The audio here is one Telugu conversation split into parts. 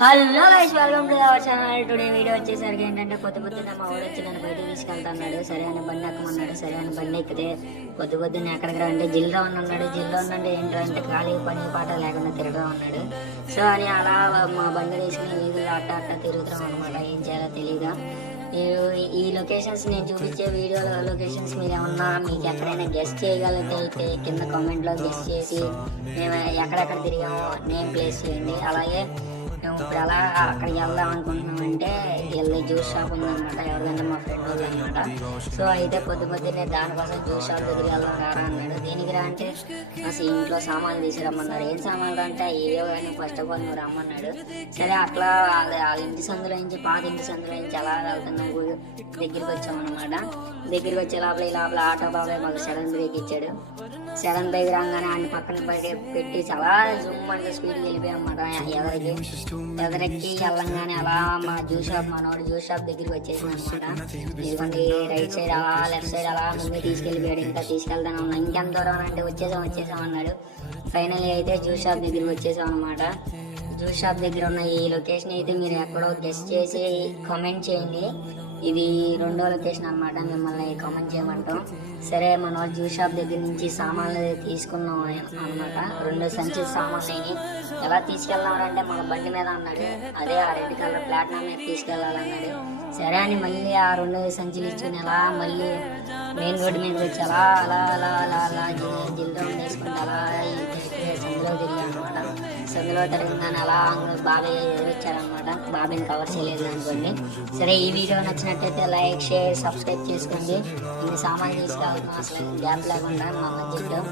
Hello guys, welcome to our channel. Today video వచ్చేసరికి ఏంటంటే పొద్దున్న మా ఊరు వచ్చి నన్ను బయటకు తీసుకెళ్తాన్నాడు. సరే అని బండి ఎక్కమన్నాడు. సరే అని బండి ఎక్కితే పొద్దున్న ఎక్కడికి రా అంటే జిల్లా ఉన్నాడు. జిల్లా ఉందంటే ఏంటంటే ఖాళీ పని పాట లేకుండా తిరగడం ఉన్నాడు. సో అని అలా మా బండి తీసుకుని వీధులు అట్ట తిరుగుతాం అనమాట. ఏం చేయాలో తెలియదా. మీరు ఈ లొకేషన్స్ నేను చూపించే వీడియో లొకేషన్స్ మీరు ఏమన్నా మీకు ఎక్కడైనా గెస్ట్ చేయగలిగితే కింద కామెంట్లో గెస్ట్ చేసి మేము ఎక్కడెక్కడ తిరిగామో నేమ్ ప్లేస్ చేయండి. అలాగే మేము ఇప్పుడు అలా అక్కడికి వెళ్దాం అనుకుంటున్నామంటే వెళ్ళి జ్యూస్ షాప్ ఉందన్నమాట. ఎవరిదంటే మా ఫ్రెండ్ వాళ్ళు అనమాట. సో అయితే పొద్దున్నే దానికోసం జ్యూస్ షాప్ దగ్గరికి వెళ్దాం రారా అన్నాడు. దీనికి రా అంటే అసలు ఇంట్లో సామాన్లు తీసుకురమ్మన్నాడు. ఏం సామాన్లు అంటే ఏవో కానీ ఫస్ట్ ఆఫ్ ఆల్ నువ్వు రమ్మన్నాడు. సరే అట్లా వాళ్ళ ఇంటి సందులో నుంచి పాత ఇంటి సందులో నుంచి అలా వెళ్తున్నాం. దగ్గరికి వచ్చామన్నమాట. దగ్గరికి వచ్చే లోపల ఆటో బాబాయ్ మాకు సడన్ బ్రేక్ ఇచ్చాడు. సడన్ బ్రేక్ రాగానే ఆయన పక్కన పెట్టి చాలా జూమ్ అంటే స్పీడ్కి వెళ్ళిపోయామన్నమాట. ఎదరెక్కి వెళ్ళంగానే అలా మా జ్యూస్ షాప్ మనోడు జ్యూస్ షాప్ దగ్గరికి వచ్చేసాం అనమాట. ఇదిగోండి రైట్ సైడ్ అలా లెఫ్ట్ సైడ్ అలా ముందే తీసుకెళ్ళిపోయాడు. ఇంకా తీసుకెళ్తాను ఉన్నా. ఇంకెంత దూరం అంటే వచ్చేసాం అన్నాడు. ఫైనల్లీ అయితే జ్యూస్ షాప్ దగ్గరికి వచ్చేసాం అనమాట. జ్యూస్ షాప్ దగ్గర ఉన్న ఈ లొకేషన్ అయితే మీరు ఎక్కడో గెస్ట్ చేసి కామెంట్ చేయండి. ఇది రెండో లొకేషన్ అనమాట. మిమ్మల్ని కామెంట్ చేయమంటాం. సరే మన జ్యూస్ షాప్ దగ్గర నుంచి సామాన్లు తీసుకున్నాం అనమాట. 2 సంచుల సామాన్లు ఎలా తీసుకెళ్దామంటే మన బండి మీద అన్నాడు. అదే ఆ రెడ్ కలర్ ప్లాట్ఫామ్ మీద తీసుకెళ్లాలన్నాడు. సరే అని మళ్ళీ ఆ 2 సంచులు ఇచ్చుకుని అలా మళ్ళీ మెయిన్ రోడ్డు మీదకి వచ్చి అలా అలా అలా అలా అలా జిల్లం వేసుకుంటే అలా సందులో తిరిగా అనమాట. సందులో తిరగగానే అలా బాబాయ్ ఎదురొచ్చారనమాట. బాబాయ్ని కవర్ చేయలేదు అనుకోండి. సరే ఈ వీడియో నచ్చినట్టయితే లైక్ షేర్ సబ్స్క్రైబ్ చేసుకోండి. ఇన్ని సామాన్లు తీసుకెళ్తున్నాం అసలు గ్యాప్ లేకుండా మా మధ్యలో.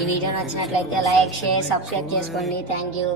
ఈ వీడియో నచ్చినట్లయితే లైక్ షేర్ సబ్స్క్రైబ్ చేసుకోండి. Thank you.